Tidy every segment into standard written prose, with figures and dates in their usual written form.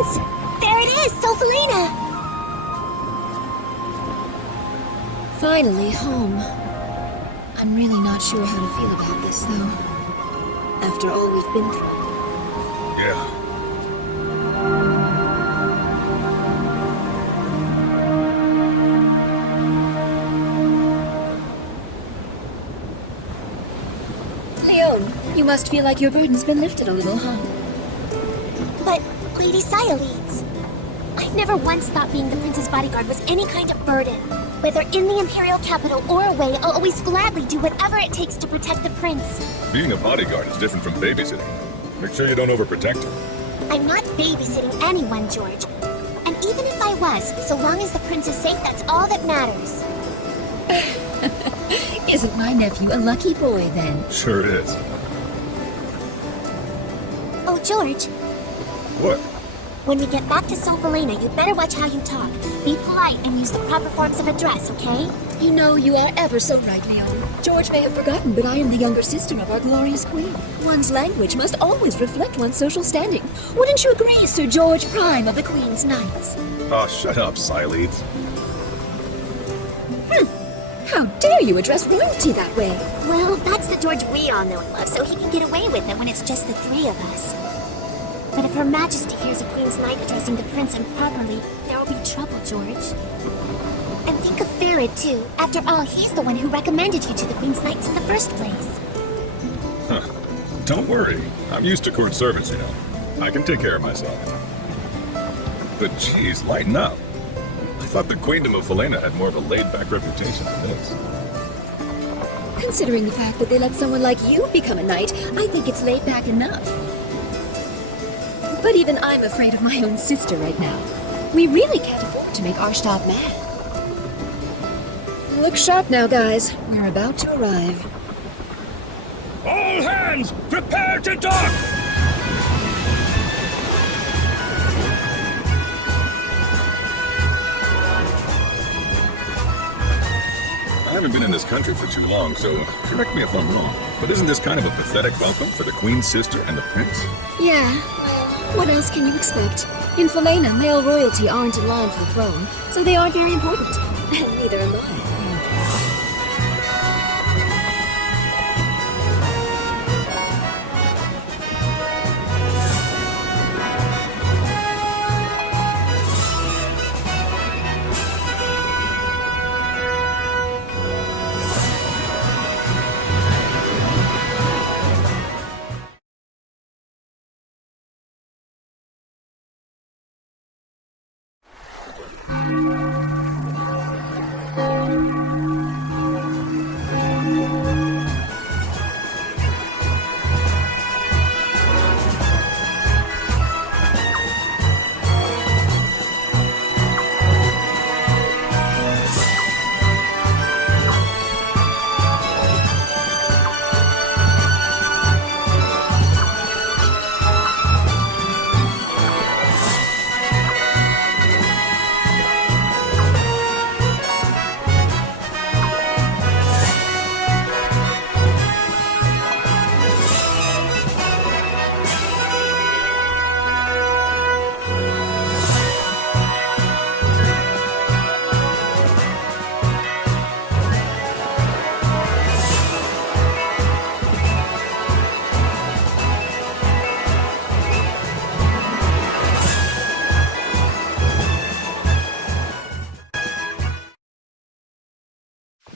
Prince! There it is, Sulfalina! Finally home. I'm really not sure how to feel about this, though. After all we've been through. Yeah. Leon, you must feel like your burden's been lifted a little, huh? But, Lady Cyaleeds, I've never once thought being the prince's bodyguard was any kind of burden. Whether in the Imperial capital or away, I'll always gladly do whatever it takes to protect the prince. Being a bodyguard is different from babysitting. Make sure you don't overprotect her. I'm not babysitting anyone, George. And even if I was, so long as the prince is safe, that's all that matters. Isn't my nephew a lucky boy, then? Sure is. Oh, George, What? when we get back to Sulfalina, you'd better watch how you talk. Be polite and use the proper forms of address, okay? You know, you are ever so right, Leon. George may have forgotten, but I am the younger sister of our glorious queen. One's language must always reflect one's social standing. Wouldn't you agree, Sir George Prime of the Queen's Knights? Oh, shut up, Cyaleeds. How dare you address royalty that way? Well, that's the George we all know and love, so he can get away with it when it's just the three of us. But if Her Majesty hears a Queen's Knight addressing the Prince improperly, there will be trouble, George. And think of Farid, too. After all, he's the one who recommended you to the Queen's Knights in the first place. Huh. Don't worry. I'm used to court servants, you know. I can take care of myself. But geez, lighten up. I thought the Queendom of Falena had more of a laid-back reputation than this. Considering the fact that they let someone like you become a knight, I think it's laid back enough. But even I'm afraid of my own sister right now. We really can't afford to make Arstadt mad. Look sharp now, guys. We're about to arrive. All hands, prepare to dock! I haven't been in this country for too long, so correct me if I'm wrong. But isn't this kind of a pathetic welcome for the Queen's sister and the Prince? Yeah, well, what else can you expect? In Falena, male royalty aren't in line for the throne, so they aren't very important. And neither am I.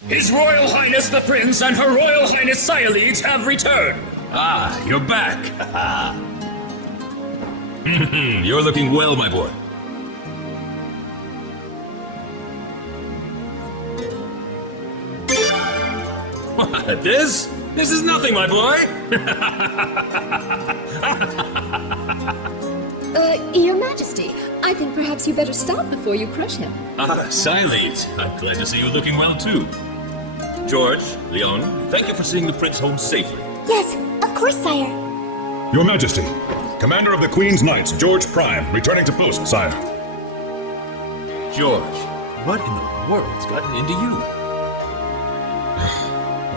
His Royal Highness the Prince and Her Royal Highness Cyaleeds have returned! Ah, you're back! You're looking well, my boy. What, this? This is nothing, my boy! Your Majesty, I think perhaps you better stop before you crush him. Ah, Cyaleeds, I'm glad to see you looking well, too. George, Leon, thank you for seeing the Prince home safely. Yes, of course, sire. Your Majesty, Commander of the Queen's Knights, George Prime, returning to post, sire. George, what in the world's gotten into you?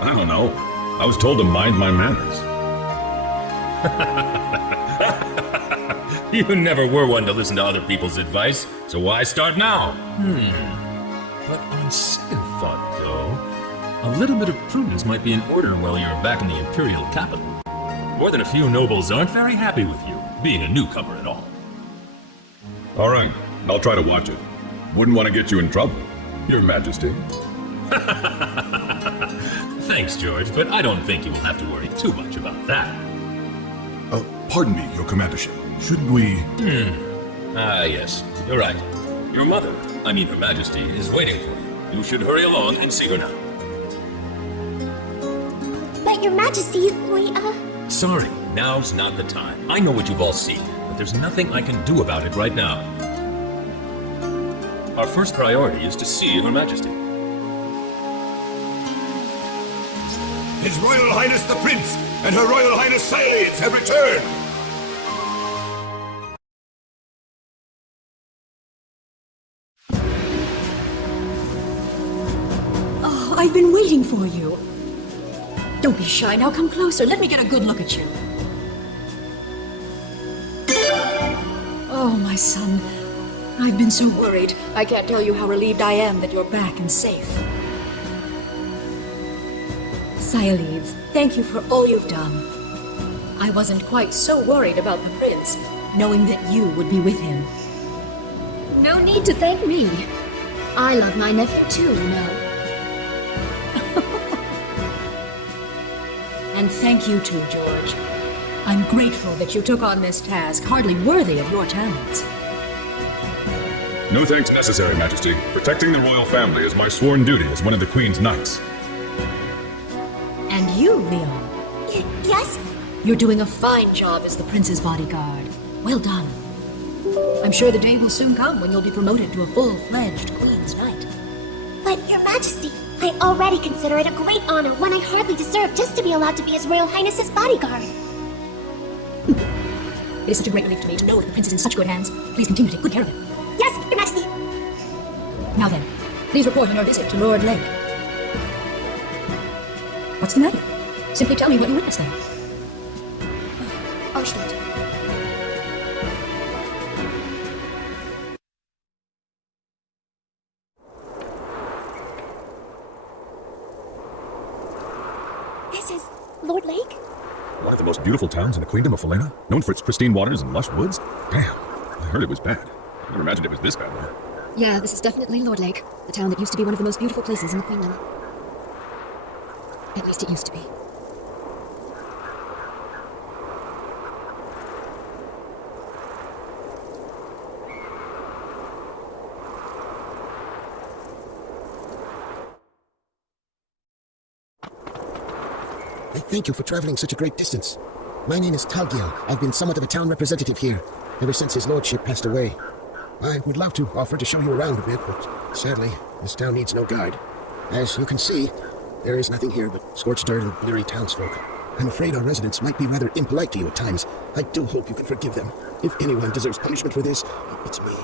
I don't know. I was told to mind my manners. You never were one to listen to other people's advice, so why start now? But on second thought, though, a little bit of prudence might be in order while you're back in the Imperial capital. More than a few nobles aren't very happy with you, being a newcomer at all. All right, I'll try to watch it. Wouldn't want to get you in trouble, Your Majesty. Thanks, George, but I don't think you will have to worry too much about that. Pardon me, Your Commandership. Shouldn't we... Yes, you're right. Your mother, Her Majesty, is waiting for you. You should hurry along and see her now. But Your Majesty, Sorry, now's not the time. I know what you've all seen, but there's nothing I can do about it right now. Our first priority is to see Her Majesty. His Royal Highness the Prince and Her Royal Highness Saiyans have returned! Oh, I've been waiting for you. Don't be shy, now come closer. Let me get a good look at you. Oh, my son. I've been so worried. I can't tell you how relieved I am that you're back and safe. Saiyans, thank you for all you've done. I wasn't quite so worried about the prince, knowing that you would be with him. No need to thank me. I love my nephew too, you know. And thank you too, George. I'm grateful that you took on this task, hardly worthy of your talents. No thanks necessary, Majesty. Protecting the royal family is my sworn duty as one of the Queen's knights. And you, Leon. Yes? You're doing a fine job as the prince's bodyguard. Well done. I'm sure the day will soon come when you'll be promoted to a full-fledged Queen's Knight. But Your Majesty, I already consider it a great honor, one I hardly deserve, just to be allowed to be His Royal Highness's bodyguard. It is such a great relief to me to know that the prince is in such good hands. Please continue to take good care of him. Yes, Your Majesty. Now then, please report on your visit to Lord Lake. What's the matter? Simply tell me what you witnessed then. Oh, shit. This is Lord Lake? One of the most beautiful towns in the Queendom of Falena, known for its pristine waters and lush woods. Damn, I heard it was bad. I never imagined it was this bad there. Yeah, this is definitely Lord Lake, the town that used to be one of the most beautiful places in the Queendom. At least it used to be. I thank you for traveling such a great distance. My name is Talgiel. I've been somewhat of a town representative here, ever since his lordship passed away. I would love to offer to show you around a bit, but sadly, this town needs no guide. As you can see, there is nothing here but scorched dirt and bleary townsfolk. I'm afraid our residents might be rather impolite to you at times. I do hope you can forgive them. If anyone deserves punishment for this, it's me.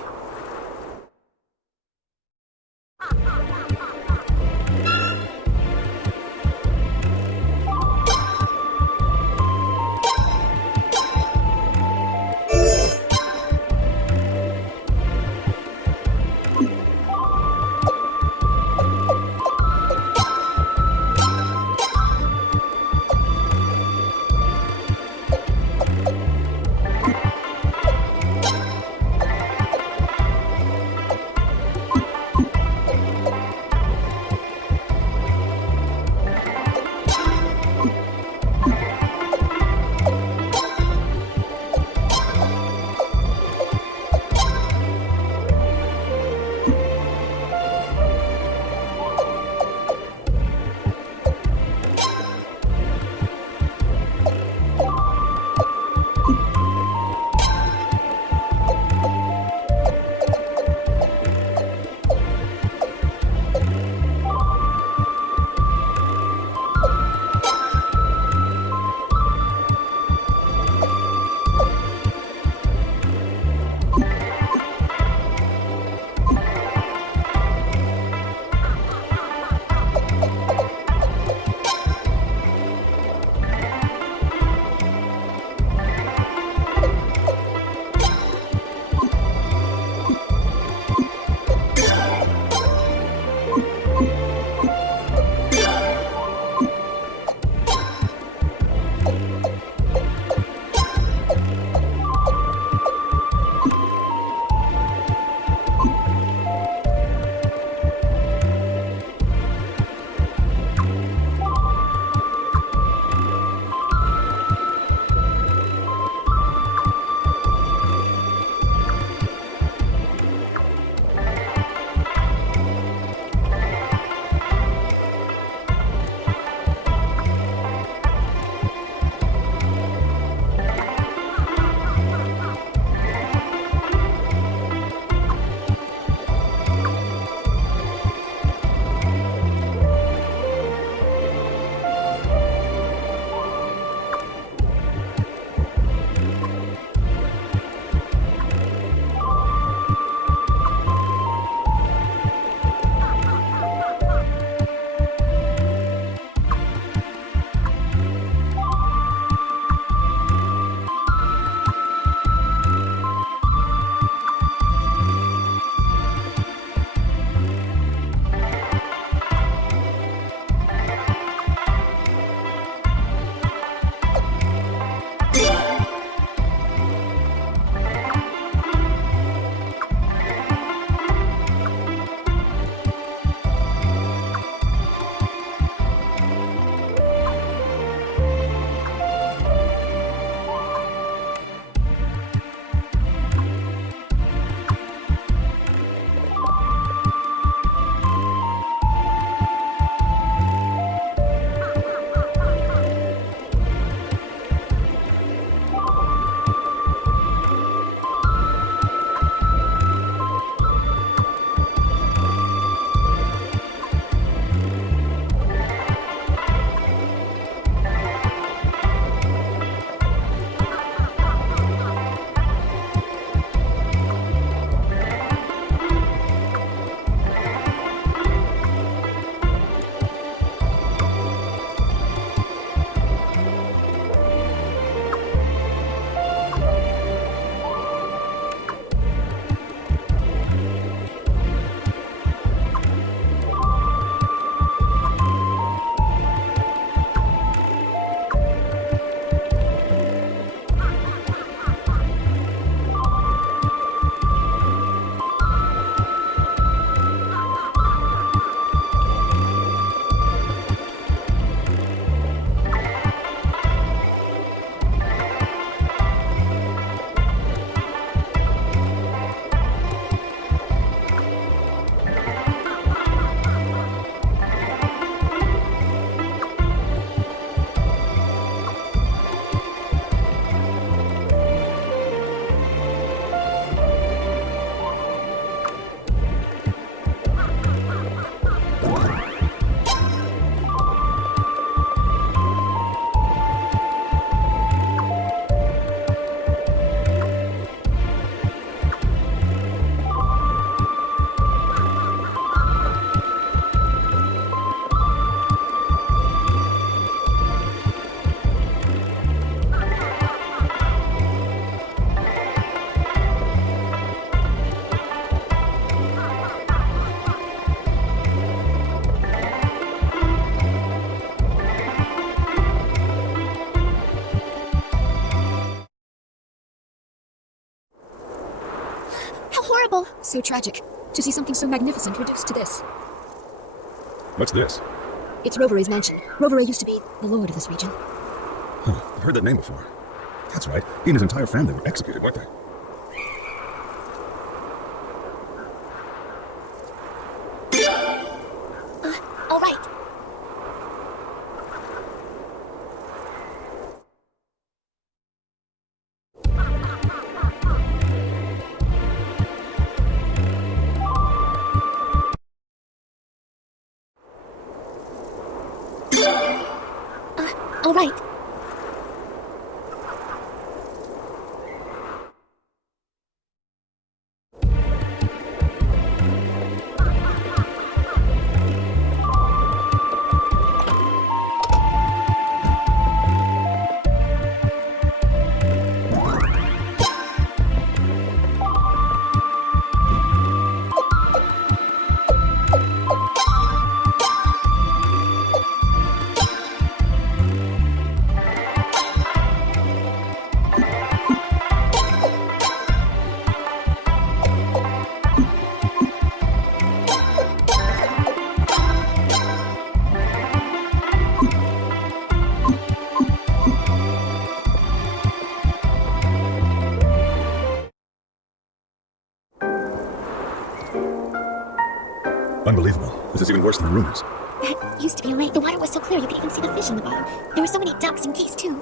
horrible. So tragic. To see something so magnificent reduced to this. What's this? It's Rovere's mansion. Rovere used to be the lord of this region. Huh, I've heard that name before. That's right. He and his entire family were executed, weren't they? All right. All right. Unbelievable. This is even worse than the rumors. That used to be a lake. The water was so clear you could even see the fish on the bottom. There were so many ducks and geese, too.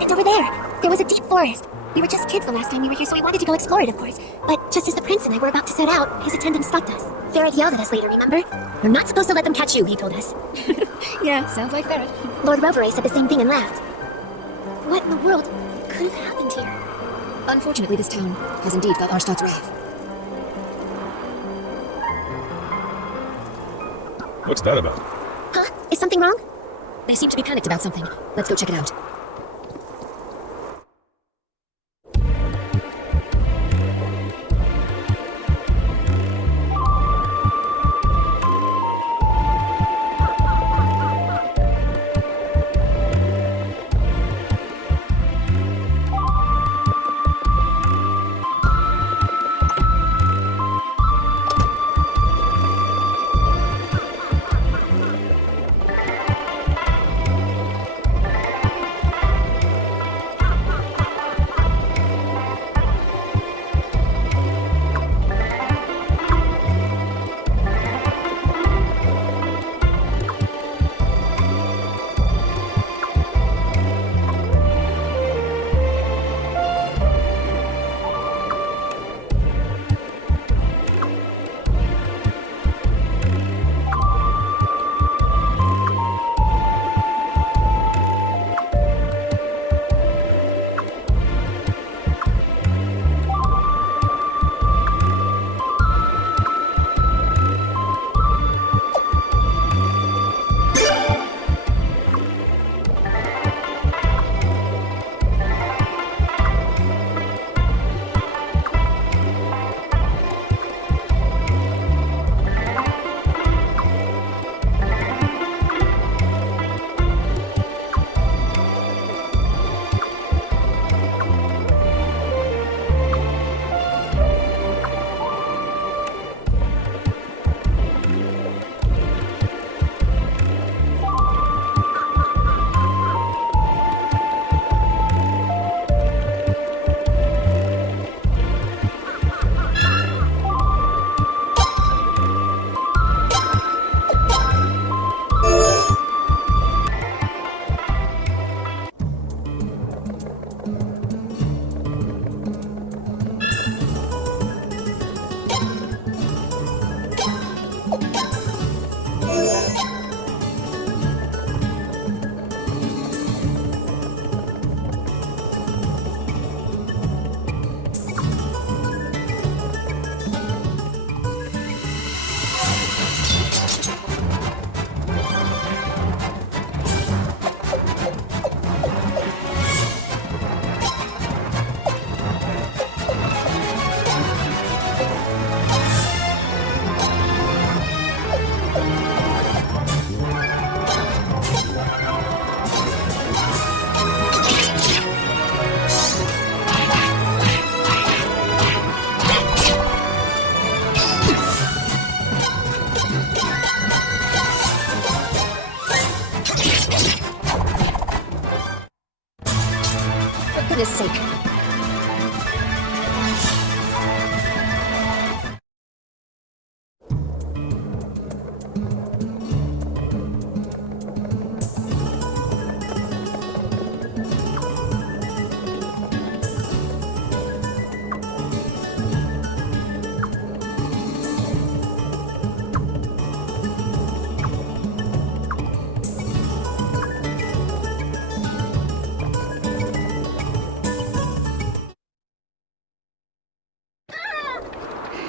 And over there was a deep forest. We were just kids the last time we were here, so we wanted to go explore it, of course. But just as the prince and I were about to set out, his attendant stopped us. Ferret yelled at us later, remember? You're not supposed to let them catch you, he told us. Yeah, sounds like Ferret. Lord Rovere said the same thing and laughed. What in the world could have happened here? Unfortunately, this town has indeed felt Arstad's wrath. What's that about? Huh? Is something wrong? They seem to be panicked about something. Let's go check it out.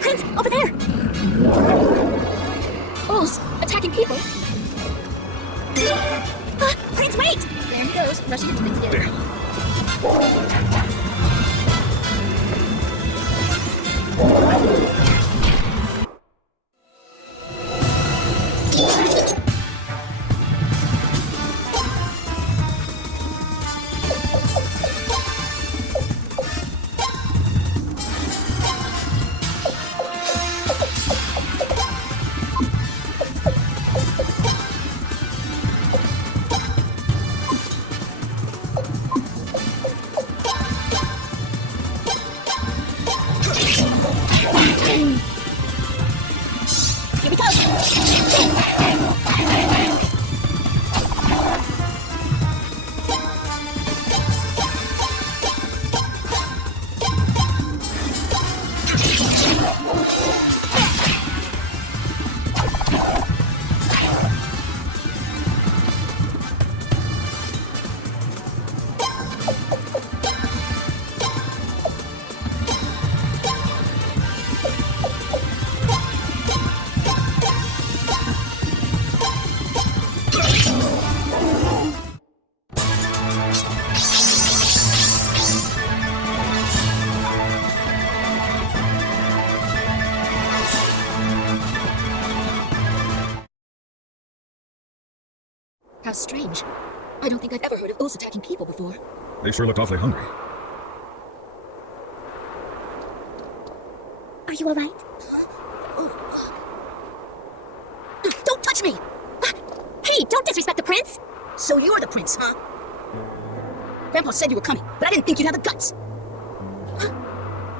Prince, over there! Bulls, attacking people. Prince, wait! There he goes, rushing into things again. Here we go! How strange. I don't think I've ever heard of bulls attacking people before. They sure look awfully hungry. Are you alright? Don't touch me! Hey, don't disrespect the prince! So you're the prince, huh? Grandpa said you were coming, but I didn't think you'd have the guts.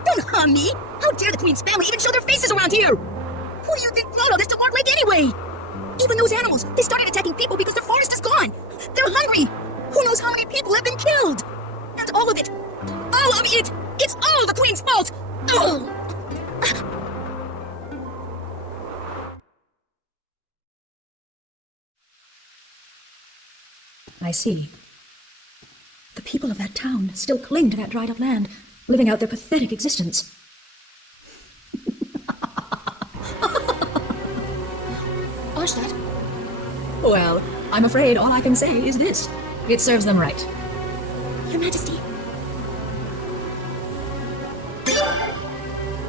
Don't harm me! How dare the Queen's family even show their faces around here? Who do you think brought all this to Lord Lake anyway? Even those animals, they started attacking people because their forest is gone. They're hungry. Who knows how many people have been killed? And all of it, it's all the Queen's fault! Oh. I see. The people of that town still cling to that dried-up land, living out their pathetic existence. Arstad? Well, I'm afraid all I can say is this. It serves them right. Your Majesty.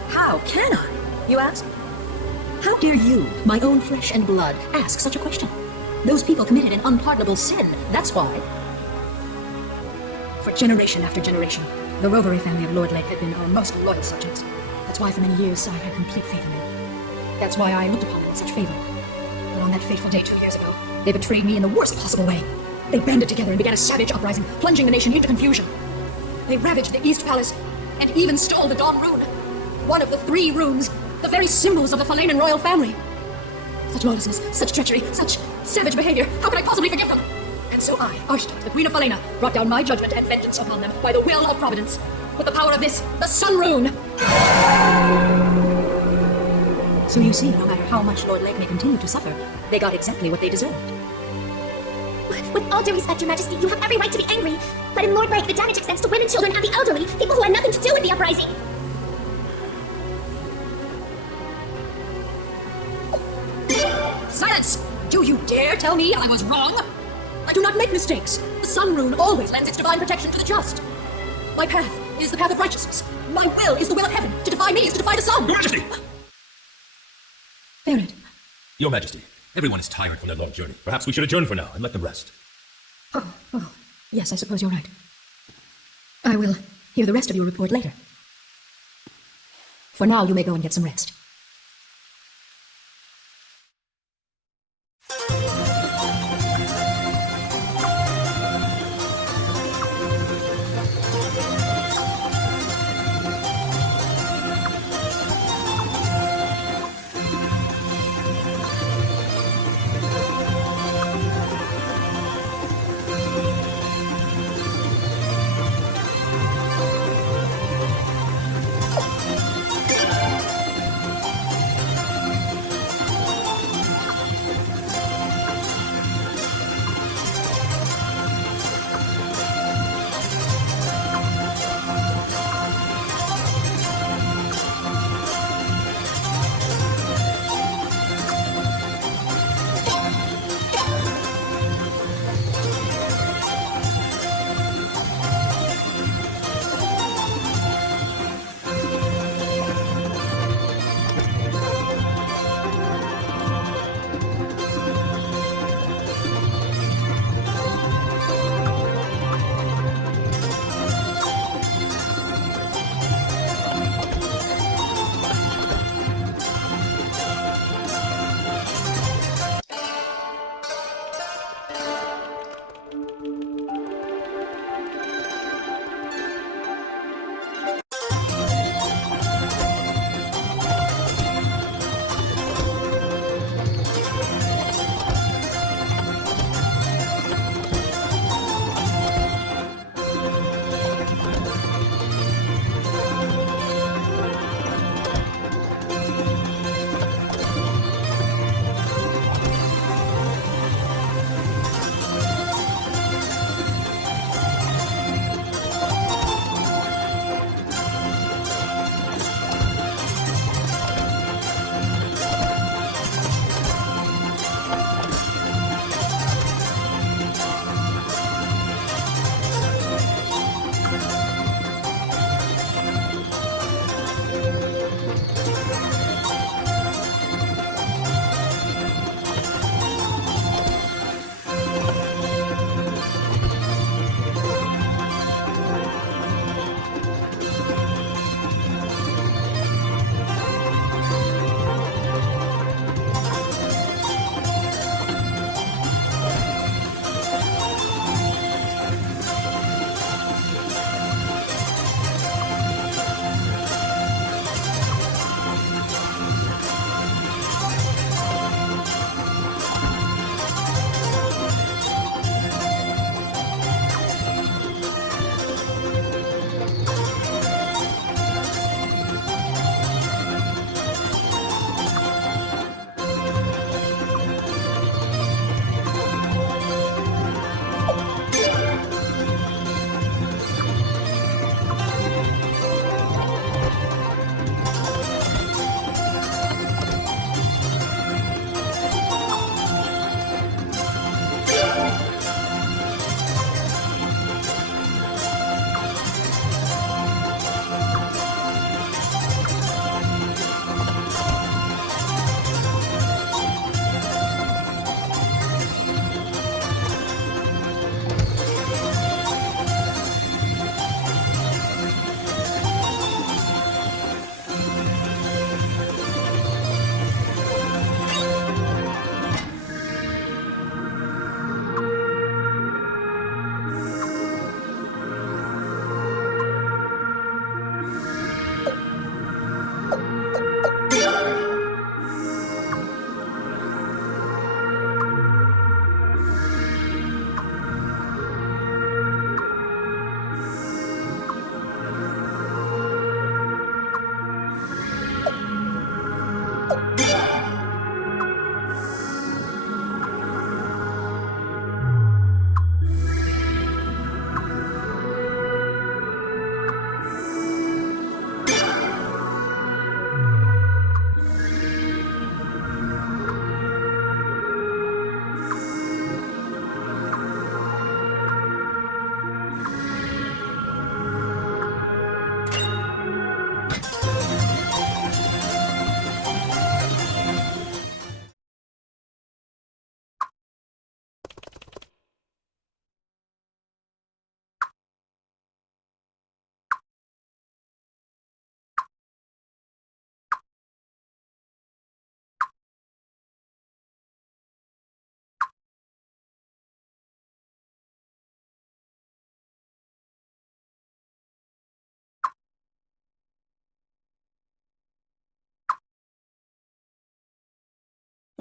How can I, you ask? How dare you, my own flesh and blood, ask such a question? Those people committed an unpardonable sin, that's why. For generation after generation, the Rovery family of Lord Lake had been our most loyal subjects. That's why for many years I had complete faith in them. That's why I looked upon them with such favor. But on that fateful day 2 years ago, they betrayed me in the worst possible way. They banded together and began a savage uprising, plunging the nation into confusion. They ravaged the East Palace, and even stole the Dawn Rune. One of the 3 runes, the very symbols of the Falanan royal family. Such lawlessness, such treachery, such savage behavior, how could I possibly forgive them? And so I, Arstad, the Queen of Falena, brought down my judgment and vengeance upon them by the will of Providence, with the power of this, the Sun Rune! So you see, no matter how much Lord Lake may continue to suffer, they got exactly what they deserved. With all due respect, Your Majesty, you have every right to be angry. But in Lord Lake, the damage extends to women, children, and the elderly, people who had nothing to do with the uprising. Silence! Do you dare tell me I was wrong? I do not make mistakes. The Sun Rune always lends its divine protection to the just. My path is the path of righteousness. My will is the will of heaven. To defy me is to defy the sun. Your Majesty! Barret. Your Majesty, everyone is tired from their long journey. Perhaps we should adjourn for now and let them rest. Oh, yes, I suppose you're right. I will hear the rest of your report later. For now, you may go and get some rest.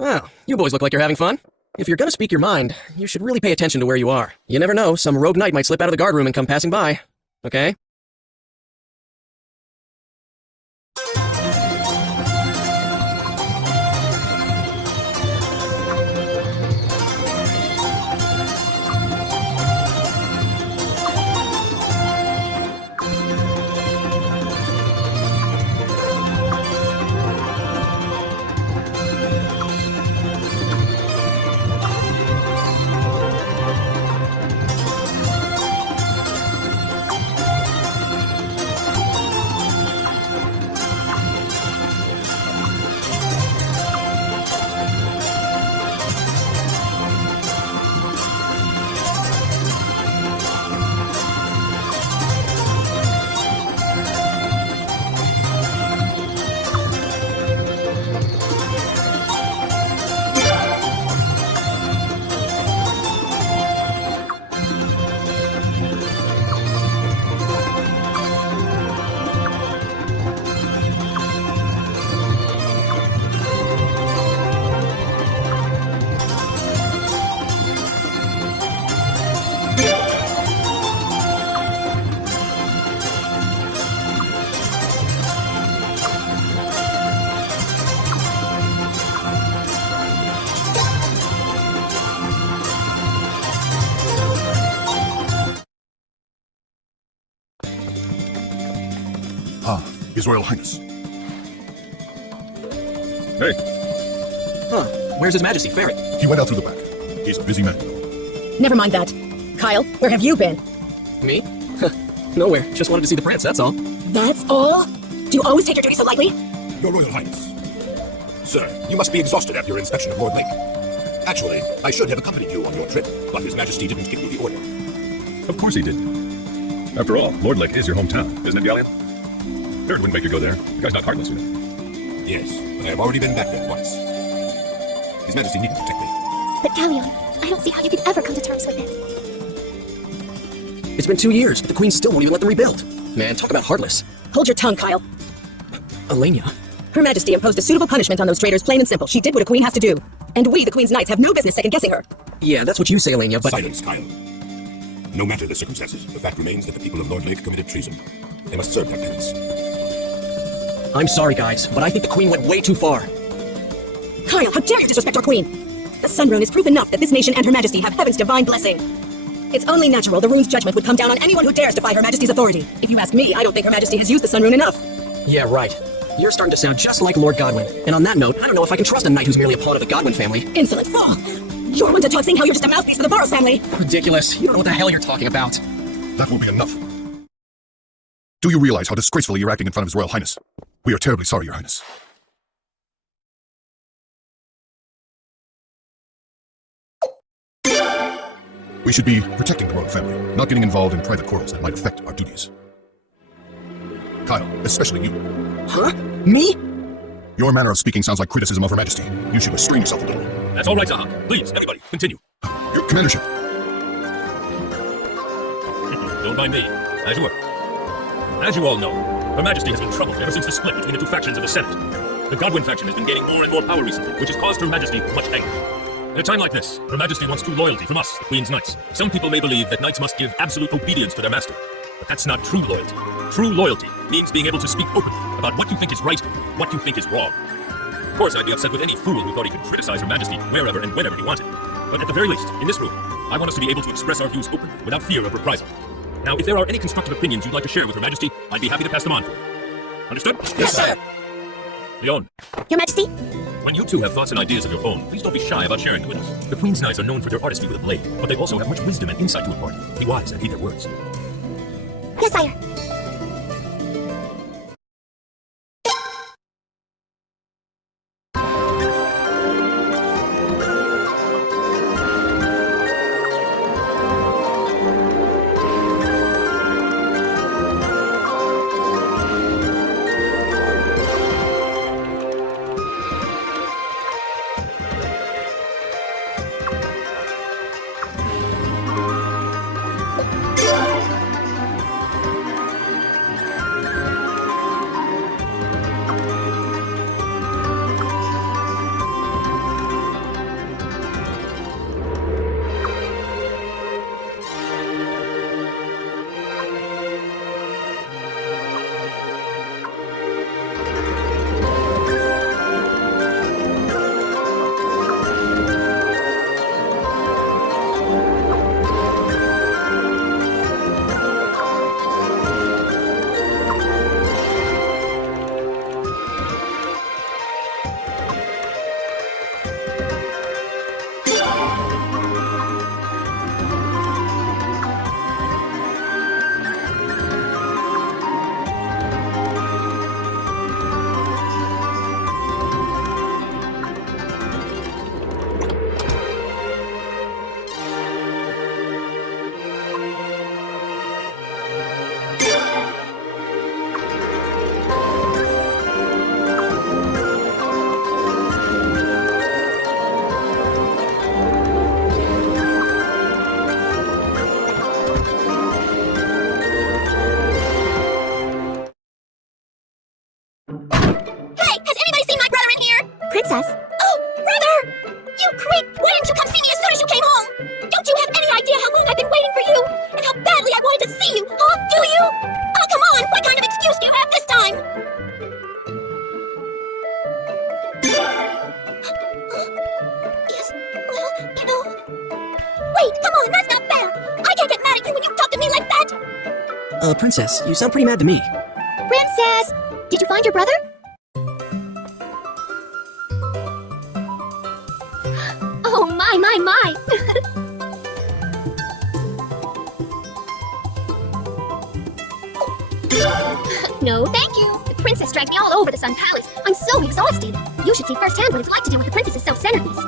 Well, you boys look like you're having fun. If you're gonna speak your mind, you should really pay attention to where you are. You never know, some rogue knight might slip out of the guard room and come passing by. Okay? His Royal Highness. Hey, Huh. Where's His Majesty Ferret? He went out through the back. He's a busy man. Never mind that. Kyle, where have you been? Me? Nowhere. Just wanted to see the prince, that's all. That's all? Do you always take your duty so lightly? Your Royal Highness. Sir, you must be exhausted after your inspection of Lord Lake. Actually, I should have accompanied you on your trip, but His Majesty didn't give me the order. of course he did. After all, Lord Lake is your hometown, isn't it, Galleon? Ferret wouldn't make you go there. The guy's not heartless, you know. Yes, but I have already been back there once. His Majesty needn't protect me. But Galleon, I don't see how you could ever come to terms with it. It's been 2 years, but the queen still won't even let them rebuild. Man, talk about heartless. Hold your tongue, Kyle. Elenia. Her Majesty imposed a suitable punishment on those traitors, plain and simple. She did what a queen has to do. And we, the Queen's Knights, have no business second-guessing her. Yeah, that's what you say, Elenia, but... Silence, Kyle. No matter the circumstances, the fact remains that the people of Lord Lake committed treason. They must serve their penance. I'm sorry, guys, but I think the queen went way too far. Kyle, how dare you disrespect our queen? The Sun Rune is proof enough that this nation and Her Majesty have heaven's divine blessing. It's only natural the rune's judgment would come down on anyone who dares defy Her Majesty's authority. If you ask me, I don't think Her Majesty has used the Sun Rune enough. Yeah, right. You're starting to sound just like Lord Godwin. And on that note, I don't know if I can trust a knight who's merely a pawn of the Godwin family. Insolent fool! You're one to talk saying how you're just a mouthpiece for the Burrows family. Ridiculous. You don't know what the hell you're talking about. That will be enough. Do you realize how disgracefully you're acting in front of His Royal Highness? We are terribly sorry, Your Highness. We should be protecting the royal family, not getting involved in private quarrels that might affect our duties. Kyle, especially you. Huh? Me? Your manner of speaking sounds like criticism of Her Majesty. You should restrain yourself a little. That's all right, Zaha. Please, everybody, continue. Your commandership. Don't mind me. As you were. As you all know, Her Majesty has been troubled ever since the split between the two factions of the Senate. The Godwin faction has been gaining more and more power recently, which has caused Her Majesty much anguish. At a time like this, Her Majesty wants true loyalty from us, the Queen's Knights. Some people may believe that knights must give absolute obedience to their master, but that's not true loyalty. True loyalty means being able to speak openly about what you think is right, what you think is wrong. Of course, I'd be upset with any fool who thought he could criticize Her Majesty wherever and whenever he wanted. But at the very least, in this room, I want us to be able to express our views openly, without fear of reprisal. Now, if there are any constructive opinions you'd like to share with Her Majesty, I'd be happy to pass them on for you. Understood? Yes, sir. Leon, Your Majesty? when you two have thoughts and ideas of your own, please don't be shy about sharing them with us. The Queen's Knights are known for their artistry with a blade, but they also have much wisdom and insight to impart. Be wise and heed their words. Yes, sire. princess. Oh, brother! You creep! Why didn't you come see me as soon as you came home? Don't you have any idea how long I've been waiting for you? And how badly I wanted to see you, huh? Do you? Oh, come on! What kind of excuse do you have this time? Yes, well, you know... Wait, come on, that's not fair! I can't get mad at you when you talk to me like that! Princess, you sound pretty mad to me. Princess! Did you find your brother? Oh, my! No, thank you. The princess dragged me all over the Sun Palace. I'm so exhausted. You should see firsthand what it's like to deal with the princess's self-centeredness.